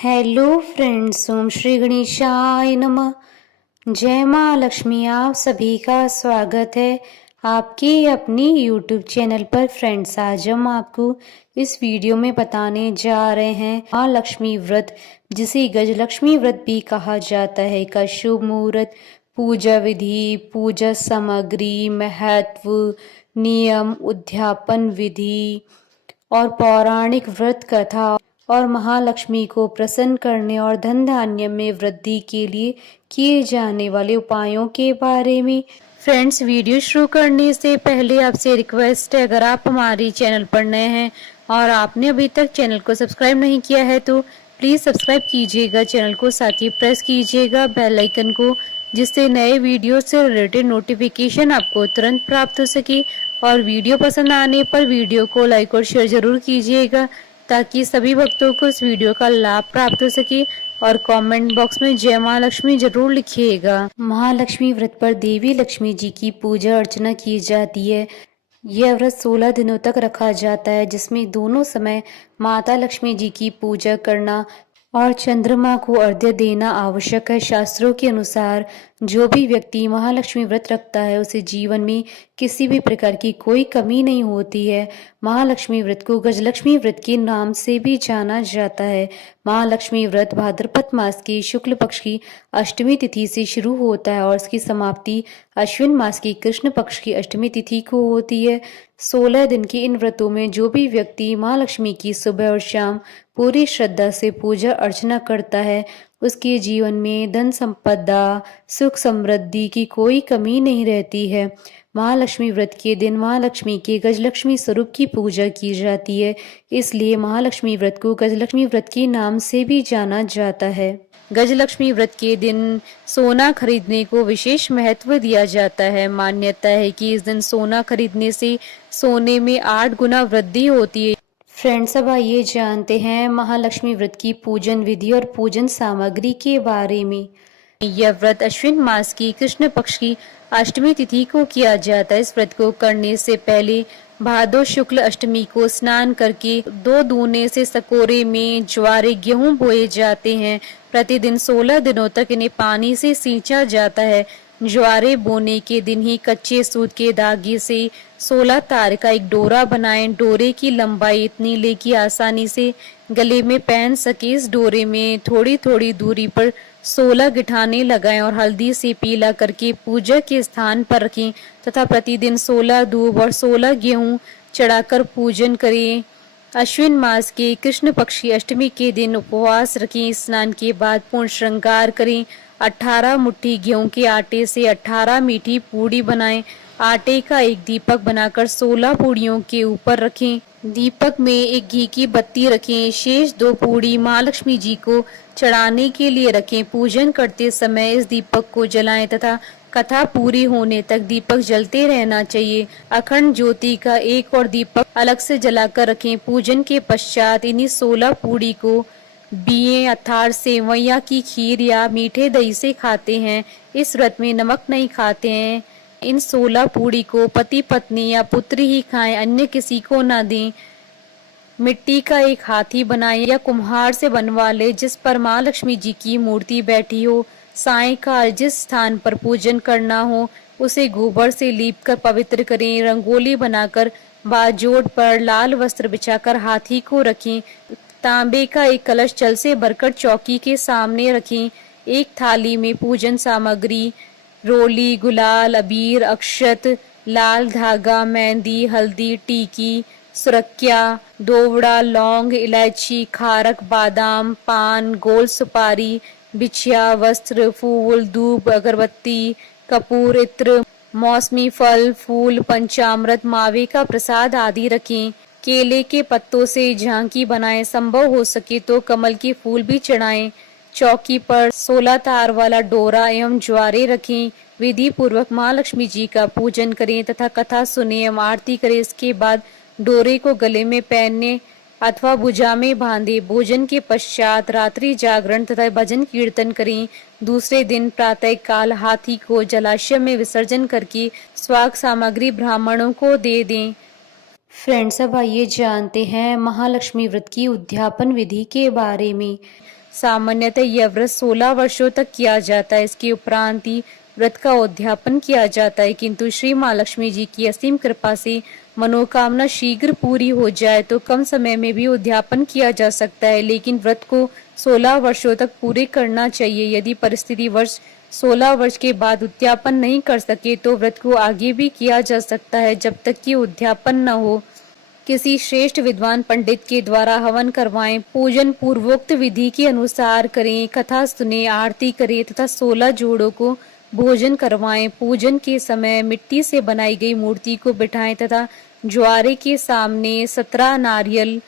Hello friends, ओम श्री गणेशाय नमः। जय माँ लक्ष्मी। आप सभी का स्वागत है आपके अपनी यूट्यूब चैनल पर। फ्रेंड्स, आज हम आपको इस वीडियो में बताने जा रहे हैं माँ लक्ष्मी व्रत, जिसे गजलक्ष्मी व्रत भी कहा जाता है, का शुभ मुहूर्त, पूजा विधि, पूजा सामग्री, महत्व, नियम, उद्यापन विधि और पौराणिक व्रत कथा और महालक्ष्मी को प्रसन्न करने और धन धान्य में वृद्धि के लिए किए जाने वाले उपायों के बारे में। फ्रेंड्स, वीडियो शुरू करने से पहले आपसे रिक्वेस्ट है, अगर आप हमारी चैनल पर नए हैं और आपने अभी तक चैनल को सब्सक्राइब नहीं किया है तो प्लीज़ सब्सक्राइब कीजिएगा चैनल को, साथ ही प्रेस कीजिएगा बेल आइकन को, जिससे नए वीडियो से रिलेटेड नोटिफिकेशन आपको तुरंत प्राप्त हो सके। और वीडियो पसंद आने पर वीडियो को लाइक और शेयर जरूर कीजिएगा, ताकि सभी भक्तों को इस वीडियो का लाभ प्राप्त हो सके। और कमेंट बॉक्स में जय महालक्ष्मी जरूर लिखिएगा। महालक्ष्मी व्रत पर देवी लक्ष्मी जी की पूजा अर्चना की जाती है। यह व्रत 16 दिनों तक रखा जाता है, जिसमें दोनों समय माता लक्ष्मी जी की पूजा करना और चंद्रमा को अर्घ्य देना आवश्यक है। शास्त्रों के अनुसार जो भी व्यक्ति महालक्ष्मी व्रत रखता है, उसे जीवन में किसी भी प्रकार की कोई कमी नहीं होती है। महालक्ष्मी व्रत को गजलक्ष्मी व्रत के नाम से भी जाना जाता है। महालक्ष्मी व्रत भाद्रपद मास की शुक्ल पक्ष की अष्टमी तिथि से शुरू होता है और इसकी समाप्ति अश्विन मास की कृष्ण पक्ष की अष्टमी तिथि को होती है। 16 दिन के इन व्रतों में जो भी व्यक्ति महालक्ष्मी की सुबह और शाम पूरी श्रद्धा से पूजा अर्चना करता है, उसके जीवन में धन संपदा, सुख समृद्धि की कोई कमी नहीं रहती है। महालक्ष्मी व्रत के दिन महालक्ष्मी के गजलक्ष्मी स्वरूप की पूजा की जाती है, इसलिए महालक्ष्मी व्रत को गजलक्ष्मी व्रत के नाम से भी जाना जाता है। गजलक्ष्मी व्रत के दिन सोना खरीदने को विशेष महत्व दिया जाता है। मान्यता है कि इस दिन सोना खरीदने से सोने में 8 गुना वृद्धि होती है। फ्रेंड्स, अब आइए जानते हैं महालक्ष्मी व्रत की पूजन विधि और पूजन सामग्री के बारे में। यह व्रत अश्विन मास की कृष्ण पक्ष की अष्टमी तिथि को किया जाता है। इस व्रत को करने से पहले भादो शुक्ल अष्टमी को स्नान करके 2 दूने से सकोरे में ज्वारे गेहूं बोए जाते हैं। प्रतिदिन 16 दिनों तक इन्हें पानी से सींचा जाता है। ज्वारे बोने के दिन ही कच्चे सूत के धागे से 16 तार का एक डोरा बनाएं। डोरे की लंबाई इतनी ले कि आसानी से गले में पहन सके। इस डोरे में थोड़ी थोड़ी दूरी पर 16 गिठाने लगाएं और हल्दी से पीला करके पूजा के स्थान पर रखें तथा प्रतिदिन 16 दूब और 16 गेहूं चढ़ाकर पूजन करें। अश्विन मास के कृष्ण पक्ष की अष्टमी के दिन उपवास रखें। स्नान के बाद पूर्ण श्रृंगार करें। 18 मुट्ठी गेहूं के आटे से 18 मीठी पूड़ी बनाएं। आटे का एक दीपक बनाकर 16 पूड़ियों के ऊपर रखें। दीपक में एक घी की बत्ती रखें। शेष 2 पूड़ी महालक्ष्मी जी को चढ़ाने के लिए रखें। पूजन करते समय इस दीपक को जलाएं तथा कथा पूरी होने तक दीपक जलते रहना चाहिए। अखंड ज्योति का एक और दीपक अलग से जलाकर रखें। पूजन के पश्चात इन्हीं 16 पूड़ी को बिये अर्थात सेवैया की खीर या मीठे दही से खाते हैं। इस व्रत में नमक नहीं खाते हैं। इन 16 पूड़ी को पति पत्नी या पुत्री ही खाएं, अन्य किसी को न दें। मिट्टी का एक हाथी बनाएं या कुम्हार से बनवा ले जिस पर माँ लक्ष्मी जी की मूर्ति बैठी हो। सायंकाल जिस स्थान पर पूजन करना हो उसे गोबर से लीप कर पवित्र करें। रंगोली बनाकर बाजोड़ पर लाल वस्त्र बिछाकर हाथी को रखें। तांबे का एक कलश जल से भरकर चौकी के सामने रखें। एक थाली में पूजन सामग्री रोली, गुलाल, अबीर, अक्षत, लाल धागा, मेहंदी, हल्दी, टीकी, सुरक्या, दोवड़ा, लौंग, इलायची, खारक, बादाम, पान, गोल सुपारी, बिछिया, वस्त्र, फूल, धूप, अगरबत्ती, कपूर, इत्र, मौसमी फल, फूल, पंचामृत, मावे का प्रसाद आदि रखें। केले के पत्तों से झांकी बनाएं। संभव हो सके तो कमल के फूल भी चढ़ाएं। चौकी पर 16 तार वाला डोरा एवं ज्वारे रखें। विधि पूर्वक माँ लक्ष्मी जी का पूजन करें तथा कथा सुने एवं आरती करें। इसके बाद डोरे को गले में पहनने अथवा भुजा में बांधे। भोजन के पश्चात रात्रि जागरण तथा भजन कीर्तन करें। दूसरे दिन प्रातः काल हाथी को जलाशय में विसर्जन करके स्वाग सामग्री ब्राह्मणों को दे दें। फ्रेंड्स, अब आइए जानते हैं महालक्ष्मी व्रत की उद्यापन विधि के बारे में। सामान्यतः यह व्रत 16 वर्षों तक किया जाता है। इसके उपरांत ही व्रत का उद्यापन किया जाता है, किंतु श्री महालक्ष्मी जी की असीम कृपा से मनोकामना शीघ्र पूरी हो जाए तो कम समय में भी उद्यापन किया जा सकता है, लेकिन व्रत को 16 वर्षों तक पूरे करना चाहिए। यदि परिस्थिति वर्ष 16 वर्ष के बाद उद्यापन नहीं कर सके तो व्रत को आगे भी किया जा सकता है जब तक कि उद्यापन न हो। किसी श्रेष्ठ विद्वान पंडित के द्वारा हवन करवाएं, पूजन पूर्वोक्त विधि के अनुसार करें, कथा सुने, आरती करें तथा 16 जोड़ों को भोजन करवाएं। पूजन के समय मिट्टी से बनाई गई मूर्ति को बिठाएं तथा ज्वारे के सामने 17 नारियल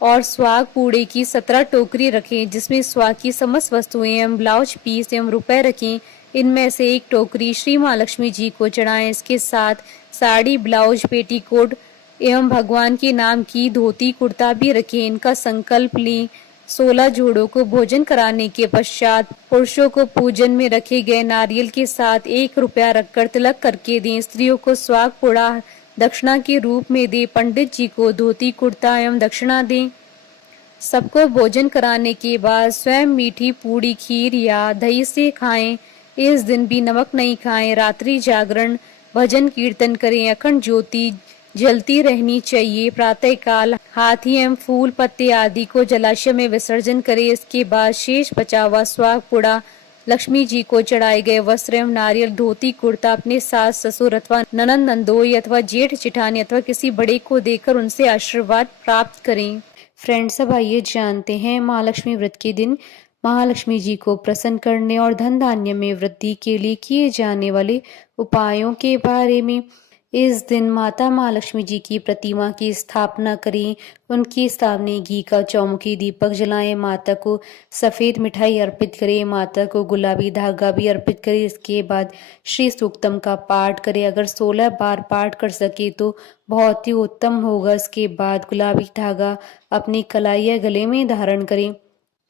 और स्वाग पूड़े की 17 टोकरी रखें, जिसमें स्वाग की समस्त वस्तुएं एवं ब्लाउज पीस एवं रुपए रखें। इनमें से एक टोकरी श्री महालक्ष्मी जी को चढ़ाएं। इसके साथ साड़ी, ब्लाउज, पेटीकोट एवं भगवान के नाम की धोती कुर्ता भी रखें। इनका संकल्प लें। 16 जोड़ों को भोजन कराने के पश्चात पुरुषों को पूजन में रखे गए नारियल के साथ 1 रुपया रखकर तिलक करके दें। स्त्रियों को स्वाग पूड़ा दक्षिणा के रूप में दें। पंडित जी को धोती कुर्ता एवं दक्षिणा दें। सबको भोजन कराने के बाद स्वयं मीठी पूड़ी, खीर या दही से खाएं। इस दिन भी नमक नहीं खाएं। रात्रि जागरण, भजन कीर्तन करें। अखंड ज्योति जलती रहनी चाहिए। प्रातःकाल हाथी एवं फूल पत्ते आदि को जलाशय में विसर्जन करें। इसके बाद शेष बचा हुआ स्वाग पुड़ा लक्ष्मी जी को चढ़ाए गए वस्त्र एवं नारियल, धोती कुर्ता अपने सास ससुर अथवा ननंद नंदोई अथवा जेठ जेठानी अथवा किसी बड़े को देकर उनसे आशीर्वाद प्राप्त करें। फ्रेंड्स, अब आइए जानते हैं महालक्ष्मी व्रत के दिन महालक्ष्मी जी को प्रसन्न करने और धन धान्य में वृद्धि के लिए किए जाने वाले उपायों के बारे में। इस दिन माता महालक्ष्मी जी की प्रतिमा की स्थापना करें। उनके सामने घी का चौमुखी दीपक जलाएं। माता को सफ़ेद मिठाई अर्पित करें। माता को गुलाबी धागा भी अर्पित करें। इसके बाद श्री सूक्तम का पाठ करें। अगर 16 बार पाठ कर सके तो बहुत ही उत्तम होगा। इसके बाद गुलाबी धागा अपनी कलाई या गले में धारण करें।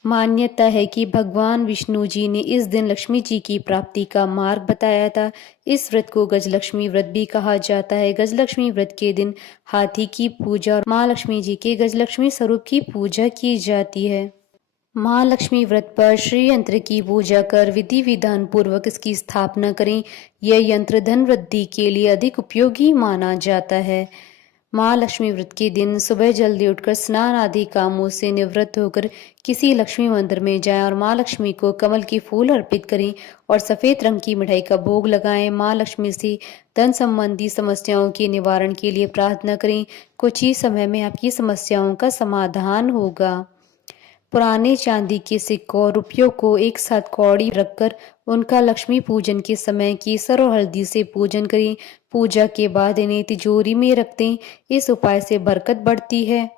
मान्यता है कि भगवान विष्णु जी ने इस दिन लक्ष्मी जी की प्राप्ति का मार्ग बताया था। इस व्रत को गजलक्ष्मी व्रत भी कहा जाता है। गजलक्ष्मी व्रत के दिन हाथी की पूजा और माँ लक्ष्मी जी के गजलक्ष्मी स्वरूप की पूजा की जाती है। माँ लक्ष्मी व्रत पर श्री यंत्र की पूजा कर विधि विधान पूर्वक इसकी स्थापना करें। यह यंत्र धन वृद्धि के लिए अधिक उपयोगी माना जाता है। माँ लक्ष्मी व्रत के दिन सुबह जल्दी उठकर स्नान आदि कामों से निवृत्त होकर किसी लक्ष्मी मंदिर में जाएं और माँ लक्ष्मी को कमल के फूल अर्पित करें और सफ़ेद रंग की मिठाई का भोग लगाएं। माँ लक्ष्मी से धन संबंधी समस्याओं के निवारण के लिए प्रार्थना करें। कुछ ही समय में आपकी समस्याओं का समाधान होगा। पुराने चांदी के सिक्कों और रुपयों को एक साथ कौड़ी रखकर उनका लक्ष्मी पूजन के समय केसर और हल्दी से पूजन करें। पूजा के बाद इन्हें तिजोरी में रख दें। इस उपाय से बरकत बढ़ती है।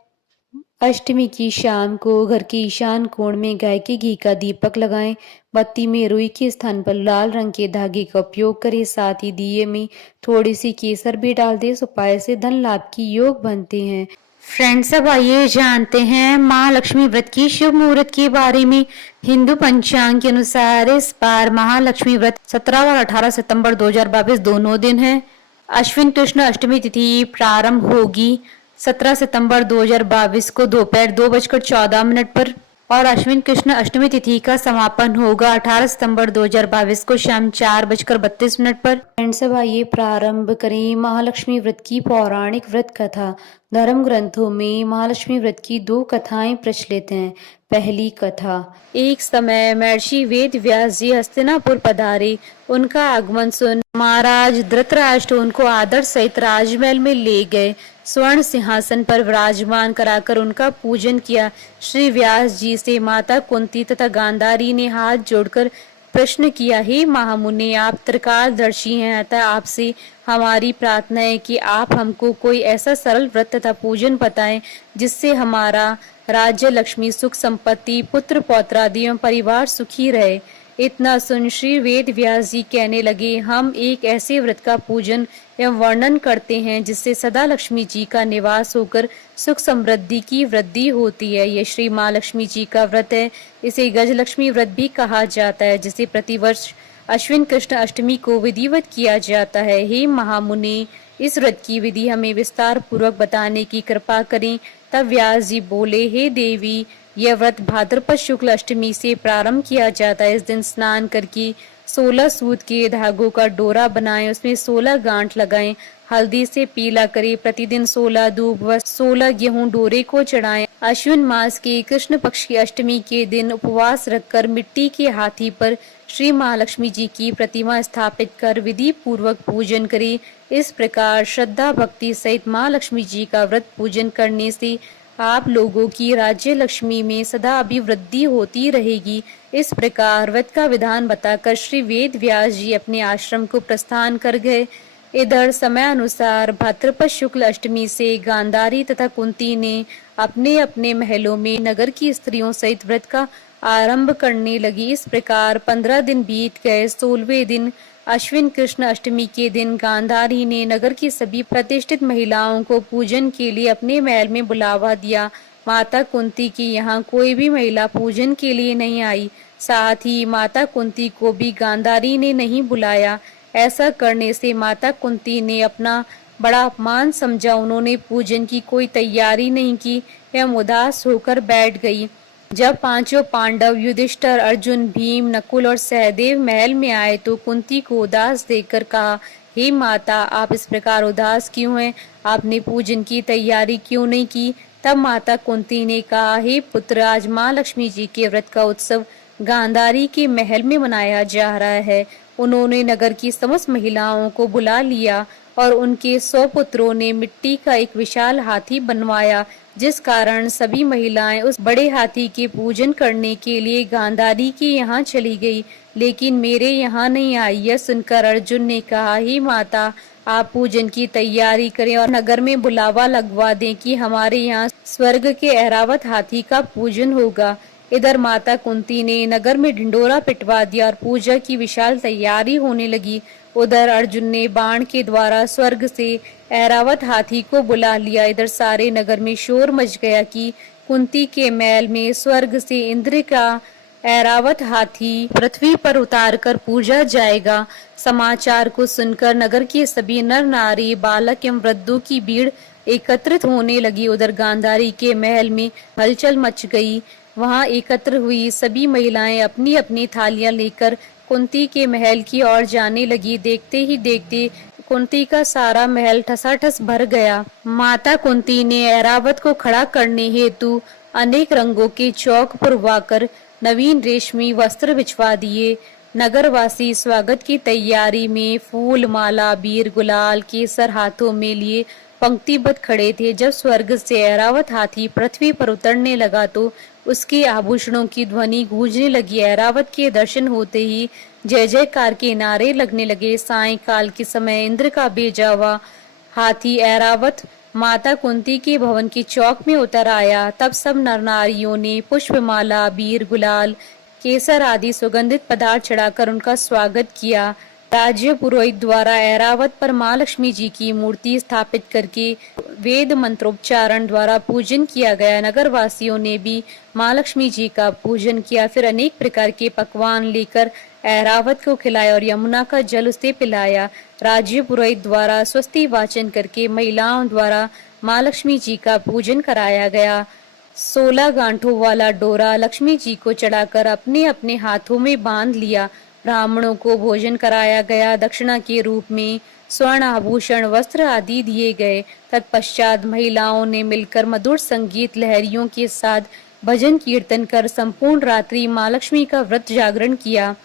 अष्टमी की शाम को घर के ईशान कोण में गाय के घी का दीपक लगाएं। बत्ती में रुई के स्थान पर लाल रंग के धागे का उपयोग करें। साथ ही दिए में थोड़ी सी केसर भी डाल दें। इस उपाय से धन लाभ की योग बनते हैं। फ्रेंड्स, अब आइए जानते हैं महालक्ष्मी व्रत की शुभ मुहूर्त के बारे में। हिंदू पंचांग के अनुसार इस बार महालक्ष्मी व्रत 17 और 18 सितंबर 2022 दोनों दिन है। अश्विन कृष्ण अष्टमी तिथि प्रारंभ होगी 17 सितंबर 2022 को दोपहर 2:14 पर और अश्विन कृष्ण अष्टमी तिथि का समापन होगा 18 सितंबर 2022 को शाम 4:32 पर। फ्रेंड्स, अब आइए प्रारंभ करें महालक्ष्मी व्रत की पौराणिक व्रत कथा। धर्म ग्रंथों में महालक्ष्मी व्रत की 2 कथाएं प्रचलित हैं। पहली कथा। एक समय महर्षि वेद व्यास जी हस्तिनापुर पधारे। उनका आगमन सुन महाराज धृतराष्ट्र उनको आदर सहित राजमहल में ले गए। स्वर्ण सिंहासन पर विराजमान कराकर उनका पूजन किया। श्री व्यास जी से माता कुंती तथा गांधारी ने हाथ जोड़कर प्रश्न किया, हे महामुनि, आप त्रिकालदर्शी हैं, अतः आपसे हमारी प्रार्थना है कि आप हमको कोई ऐसा सरल व्रत तथा पूजन बताएं जिससे हमारा राज्य, लक्ष्मी, सुख, संपत्ति, पुत्र पौत्रादि एवं परिवार सुखी रहे। इतना सुन श्री वेद व्यास जी कहने लगे, हम एक ऐसे व्रत का पूजन एवं वर्णन करते हैं जिससे सदा लक्ष्मी जी का निवास होकर सुख समृद्धि की वृद्धि होती है। यह श्री माँ लक्ष्मी जी का व्रत है। इसे गजलक्ष्मी व्रत भी कहा जाता है, जिसे प्रतिवर्ष अश्विन कृष्ण अष्टमी को विधिवत किया जाता है। हे महामुनि, इस व्रत की विधि हमें विस्तार पूर्वक बताने की कृपा करें। तब व्यास जी बोले, हे देवी, यह व्रत भाद्रपद शुक्ल अष्टमी से प्रारंभ किया जाता है। इस दिन स्नान करके 16 सूत के धागों का डोरा बनाएं, उसमें 16 गांठ लगाएं, हल्दी से पीला करें, प्रतिदिन 16 दूब व 16 गेहूं डोरे को चढ़ाएं। अश्विन मास के कृष्ण पक्ष की अष्टमी के दिन उपवास रखकर मिट्टी के हाथी पर श्री महालक्ष्मी जी की प्रतिमा स्थापित कर विधि पूर्वक पूजन करें। इस प्रकार श्रद्धा भक्ति सहित माँ लक्ष्मी जी का व्रत पूजन करने से आप लोगों की राज्य लक्ष्मी में सदा अभिवृद्धि होती रहेगी। इस प्रकार व्रत का विधान बताकर श्री वेद व्यास जी अपने आश्रम को प्रस्थान कर गए। इधर समय अनुसार भाद्रपद शुक्ल अष्टमी से गांधारी तथा कुंती ने अपने अपने महलों में नगर की स्त्रियों सहित व्रत का आरंभ करने लगी। इस प्रकार 15 दिन बीत गए। 16वें दिन अश्विन कृष्ण अष्टमी के दिन गांधारी ने नगर की सभी प्रतिष्ठित महिलाओं को पूजन के लिए अपने महल में बुलावा दिया। माता कुंती की यहाँ कोई भी महिला पूजन के लिए नहीं आई। साथ ही माता कुंती को भी गांधारी ने नहीं बुलाया। ऐसा करने से माता कुंती ने अपना बड़ा अपमान समझा। उन्होंने पूजन की कोई तैयारी नहीं की, एवं उदास होकर बैठ गई। जब पांचों पांडव युधिष्ठिर, अर्जुन, भीम, नकुल और सहदेव महल में आए तो कुंती को उदास देखकर कहा, हे माता, आप इस प्रकार उदास क्यों हैं? आपने पूजन की तैयारी क्यों नहीं की? तब माता कुंती ने कहा, हे पुत्र, आज माँ लक्ष्मी जी के व्रत का उत्सव गांधारी के महल में मनाया जा रहा है। उन्होंने नगर की समस्त महिलाओं को बुला लिया और उनके 100 पुत्रों ने मिट्टी का एक विशाल हाथी बनवाया, जिस कारण सभी महिलाएं उस बड़े हाथी के पूजन करने के लिए गांधारी के यहाँ चली गई, लेकिन मेरे यहाँ नहीं आई। यह सुनकर अर्जुन ने कहा, हे माता, आप पूजन की तैयारी करें और नगर में बुलावा लगवा दें कि हमारे यहाँ स्वर्ग के ऐरावत हाथी का पूजन होगा। इधर माता कुंती ने नगर में ढिंडोरा पिटवा दिया और पूजा की विशाल तैयारी होने लगी। उधर अर्जुन ने बाण के द्वारा स्वर्ग से ऐरावत हाथी को बुला लिया। इधर सारे नगर में शोर मच गया कि कुंती के महल में स्वर्ग से इंद्र का ऐरावत हाथी पृथ्वी पर उतारकर पूजा जाएगा। समाचार को सुनकर नगर के सभी नर नारी, बालक एवं वृद्धों की भीड़ एकत्रित होने लगी। उधर गांधारी के महल में हलचल मच गई। वहां एकत्र हुई सभी महिलाएं अपनी अपनी थालियां लेकर कुंती के महल की ओर जाने लगी। देखते ही देखते कुंती का सारा महल ठसाठस भर गया। माता कुंती ने ऐरावत को खड़ा करने हेतु अनेक रंगों के चौक पुरवाकर नवीन रेशमी वस्त्र बिछवा दिए। नगरवासी स्वागत की तैयारी में फूल, माला, बीर, गुलाल, केसर हाथों में लिए पंक्तिबद्ध खड़े थे। जब स्वर्ग से ऐरावत हाथी पृथ्वी पर उतरने लगा तो उसके आभूषणों की ध्वनि गूंजने लगी। ऐरावत के दर्शन होते ही जय जयकार के नारे लगने लगे। सायंकाल के समय इंद्र का भेजा हुआ हाथी ऐरावत माता कुंती के भवन के चौक में उतर आया। तब सब नर नारियों ने पुष्पमाला, बीर, गुलाल, केसर आदि सुगंधित पदार्थ चढ़ाकर उनका स्वागत किया। राज्य पुरोहित द्वारा ऐरावत पर माँ लक्ष्मी जी की मूर्ति स्थापित करके वेद मंत्रोच्चारण द्वारा पूजन किया गया। नगर वासियों ने भी माँ लक्ष्मी जी का पूजन किया। फिर अनेक प्रकार के पकवान लेकर ऐरावत को खिलाया और यमुना का जल उसे पिलाया। राज्य पुरोहित द्वारा स्वस्ति वाचन करके महिलाओं द्वारा माँ लक्ष्मी जी का पूजन कराया गया। 16 गांठों वाला डोरा लक्ष्मी जी को चढ़ाकर अपने अपने हाथों में बांध लिया। ब्राह्मणों को भोजन कराया गया। दक्षिणा के रूप में स्वर्ण आभूषण, वस्त्र आदि दिए गए। तत्पश्चात महिलाओं ने मिलकर मधुर संगीत लहरियों के साथ भजन कीर्तन कर संपूर्ण रात्रि माँ लक्ष्मी का व्रत जागरण किया।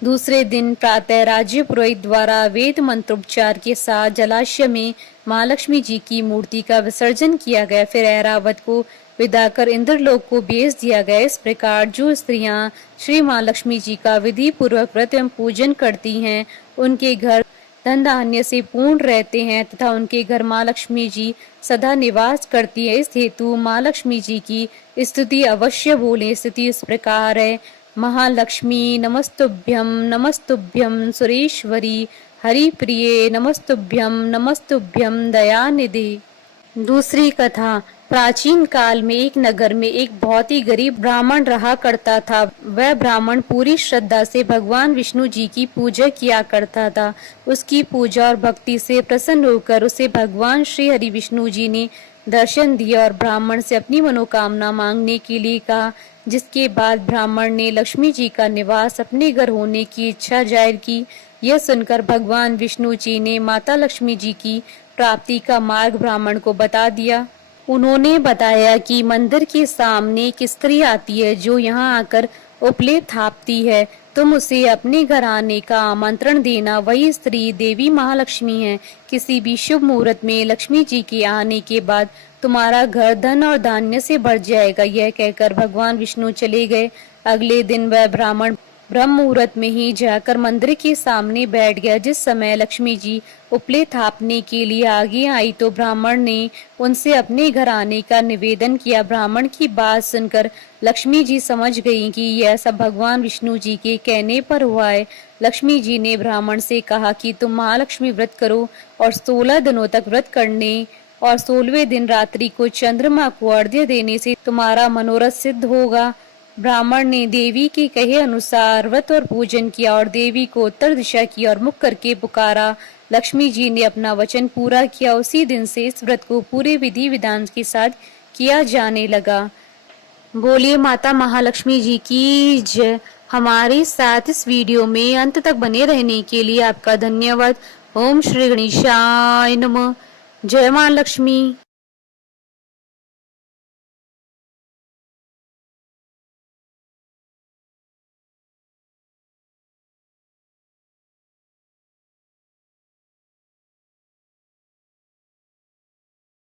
दूसरे दिन प्रातः राज्य पुरोहित द्वारा वेद मंत्रोच्चार के साथ जलाशय में माँ लक्ष्मी जी की मूर्ति का विसर्जन किया गया। फिर ऐरावत को विदा कर इंद्रलोक को भेज दिया गया। इस प्रकार जो स्त्रियां श्री माँ लक्ष्मी जी का विधि पूर्वक व्रत एवं पूजन करती हैं, उनके घर धन धान्य से पूर्ण रहते हैं तथा उनके घर माँ लक्ष्मी जी सदा निवास करती है। इस हेतु माँ लक्ष्मी जी की स्तुति अवश्य बोले। स्तुति इस प्रकार है, महालक्ष्मी नमस्तुभ्यम नमस्तुभ्यम सुरेश्वरी हरिप्रिये नमस्तुभ्यम दयानिधि। दूसरी कथा। प्राचीन काल में एक नगर में एक बहुत ही गरीब ब्राह्मण रहा करता था। वह ब्राह्मण पूरी श्रद्धा से भगवान विष्णु जी की पूजा किया करता था। उसकी पूजा और भक्ति से प्रसन्न होकर उसे भगवान श्री हरि विष्णु जी ने दर्शन दिया और ब्राह्मण से अपनी मनोकामना मांगने के लिए कहा, जिसके बाद ब्राह्मण ने लक्ष्मी जी का निवास अपने घर होने की इच्छा जाहिर की। यह सुनकर भगवान विष्णु जी ने माता लक्ष्मी जी की प्राप्ति का मार्ग ब्राह्मण को बता दिया। उन्होंने बताया कि मंदिर के सामने एक स्त्री आती है जो यहाँ आकर उपलेप थापती है। तुम उसे अपने घर आने का आमंत्रण देना। वही स्त्री देवी महालक्ष्मी है। किसी भी शुभ मुहूर्त में लक्ष्मी जी के आने के बाद तुम्हारा घर धन और धान्य से भर जाएगा। यह कहकर भगवान विष्णु चले गए। अगले दिन वह ब्राह्मण ब्रह्म मुहूर्त में ही जाकर मंदिर के सामने बैठ गया। जिस समय लक्ष्मी जी उपले थापने के लिए आगे आई तो ब्राह्मण ने उनसे अपने घर आने का निवेदन किया। ब्राह्मण की बात सुनकर लक्ष्मी जी समझ गई कि यह सब भगवान विष्णु जी के कहने पर हुआ है। लक्ष्मी जी ने ब्राह्मण से कहा कि तुम महालक्ष्मी व्रत करो और 16 दिनों तक व्रत करने और 16वें दिन रात्रि को चंद्रमा को अर्घ्य देने से तुम्हारा मनोरथ सिद्ध होगा। ब्राह्मण ने देवी के कहे अनुसार व्रत और पूजन किया और देवी को उत्तर दिशा की ओर मुख करके पुकारा। लक्ष्मी जी ने अपना वचन पूरा किया। उसी दिन से इस व्रत को पूरे विधि विधान के साथ किया जाने लगा। बोलिए माता महालक्ष्मी जी की जय। हमारे साथ इस वीडियो में अंत तक बने रहने के लिए आपका धन्यवाद। ओम श्री गणेशाय नमः। जय मां लक्ष्मी।